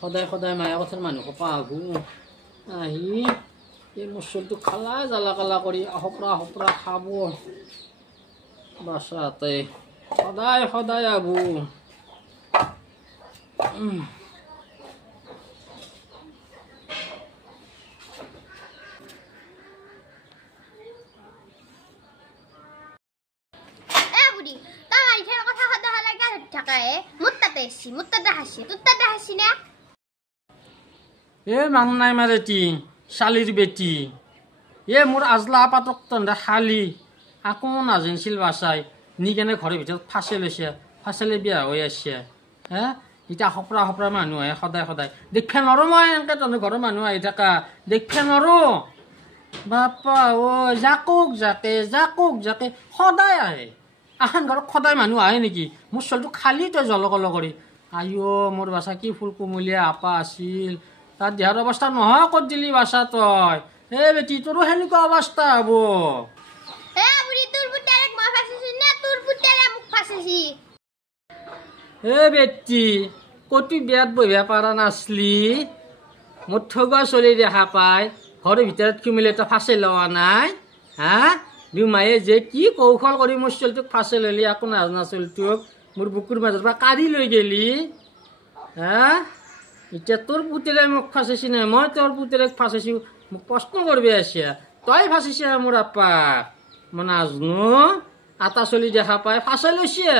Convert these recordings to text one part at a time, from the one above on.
সদায় সদায় মায়া কথাৰ মানুহ সোপা আহোঁ আহি এই মচুৰটো খালা জ্বালা কালা কৰি হপৰা খাব বাচাতে সদায় সদায় আহোঁ মানুহ নাই মাৰেটি শালিৰ বেটি মোৰ আজলা পাতক তন্দা শালি আকৌ নাজানিছিল বাচাই নি কেনে ঘৰৰ ভিতৰত ফাঁচি লৈছে ফাঁচিলে বিয়া হৈ আছে এতিয়া হপৰা মানুহ আহে সদায় সদায় দেখে নৰো মই এনেকৈ তহঁতৰ ঘৰৰ মানুহ আহি থাকা দেখে নৰো বাপা জাকক জাকে সদায় আহে এখন ঘৰত সদায় মানুহ আহে নেকি মোৰ ছোৱালীটো খালি তই জলকল কৰি মোৰ বাচা কি ফুল কোমলীয়া আপা আছিল তাৰ দেহৰ অৱস্থা নহয় ক'ত দিলি বাচা তই বেটি তোৰো সেনেকুৱা অৱস্থা হ'ব বেটি ক'তো বিয়াত বহিব পৰা নাছলি মোৰ ঠগা চলি দেখা পাই ঘৰৰ ভিতৰত সোমালে তই ফাঁচি লোৱা নাই মায়ে যে কি কৌশল কৰি মোৰ ছোৱালীটোক ফাঁচি ললি একো নাজানা ছোৱালীটোক মোৰ বুকুৰ মাজৰ পৰা কাঢ়ি লৈ গেলি এতিয়া তোৰ পুতেৰে মোক ফাঁচিছি নাই মই তোৰ পুতেৰেক ফাঁচিছো মোক প্ৰশ্ন কৰবি আছে তই ফাঁচিছে মোৰ আপাক মই নাজনো আটা চলি দেখা পাই ফাঁচাই লৈছে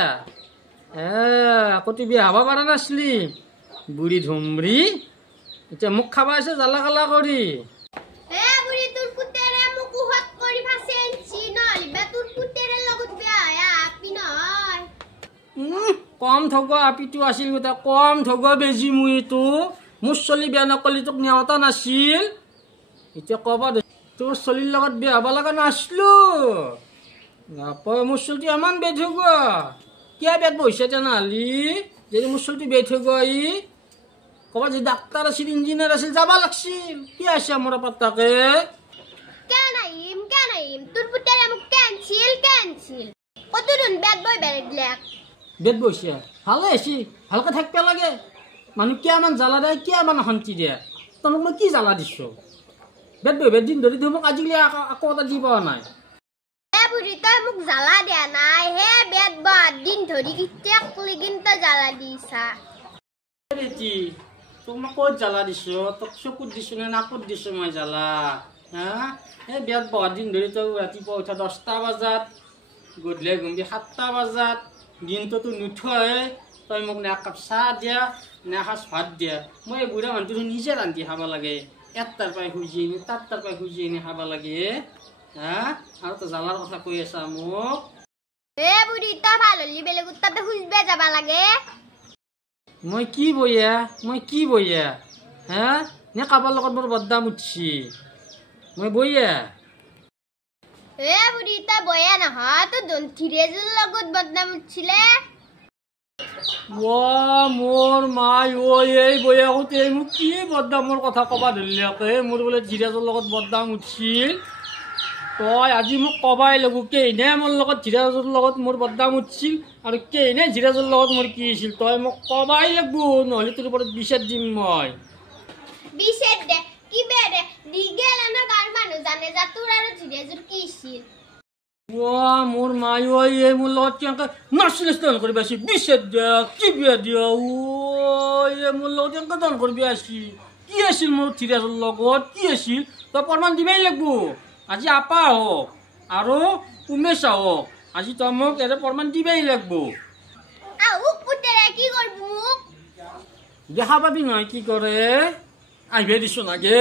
ক'তো বিয়া হ'ব পৰা নাছলি বুঢ়ী ধুমৰি এতিয়া মোক খাবা আছে জ্বালা কালা কৰি কম ঠগ আপিটো আছিল গোটা কম ঠগ বেজি মুইটো মোৰ চলি বিয়া নকলি তোক নেওতা নাছিল এতিয়া কবা তোৰ চলিৰ লগত বিয়া হ'ব লগা নাছিলো নাপায় মোৰ চলিটো ইমান বেদ হৈ গ'ল কিয় বেদ বহিছে তেনেহ'লে যদি মোৰ চলিটো বেদ হৈ গ'ল কবা যে ডাক্তৰ আছিল ইঞ্জিনিয়াৰ আছিল যাব লাগছিল কি আছে মোৰ পাত্তাকে বেদ বহিছে ভালে আছে ভালকে থাকিব লাগে মানুহ কিয়ামান জ্বালা দিয়ে কিয়ামান অশান্তি দিয়ে তমক মই কি জ্বালা দিছো বেদ বহিব দিন ধৰি মোক আজিকালি আকৌ এটা দি পোৱা নাই তই মোক জ্বালা দিয়া নাই হে বেদ দিন ধৰি জ্বালা দিছা তোক মই ক'ত জ্বালা দিছো তোক চকুত দিছো নে নাকত দিছো মই জ্বালা বেদ বহুত দিন ধৰি তই ৰাতিপুৱা উঠা 10টা বজাত গধূলি ঘুমবি 7টা বজাত দিনটোতো নুঠে তই মোক নে একাপ চাহ দিয়া নে এসাঁজ ভাত দিয়া মই এই বুঢ়া মানুহটো নিজে ৰান্ধি খাব লাগে এটাৰ পৰাই খুজি নি তাৰ পৰাই খুজি আনি খাব লাগে আৰু তই জ্বালাৰ কথা কৈ আছা মোক মই কি বহিয়া নে কাৰোবাৰ লগত মোৰ বদনাম উঠছি মই বহিয়া মোৰ মাই এই বয়াহতে মোক কি বদনামৰ কথা কবা ধৰিলে মোৰ বোলে ধীৰাজৰ লগত বদনাম উঠছিল তই আজি মোক কবাই লাগব কেইনে মোৰ লগত ধীৰাজৰ লগত মোৰ বদনাম উঠছিল আৰু কেইনে ধীৰাজৰ লগত মোৰ কি হৈছিল তই মোক কবাই লাগব নহ'লে তোৰ ওপৰত বিচাৰ দিম মই মোৰ মাই এই মোৰ লগত কেনেকৈ নাচলে দান কৰিব আছে বিচাৰ দিয়া কি বিয়া দিয়া মোৰ লগত কেনেকৈ দান কৰিব আছে কি আছিল মোৰ ধীৰাজৰ লগত কি আছিল তই প্ৰমাণ দিবই লাগব আজি আপা হওক আৰু উমেশ হওক আজি তই মোক এনে প্ৰমাণ দিবই লাগব দেখা পাবি নহয় কি কৰে আহিব দিছো নাগে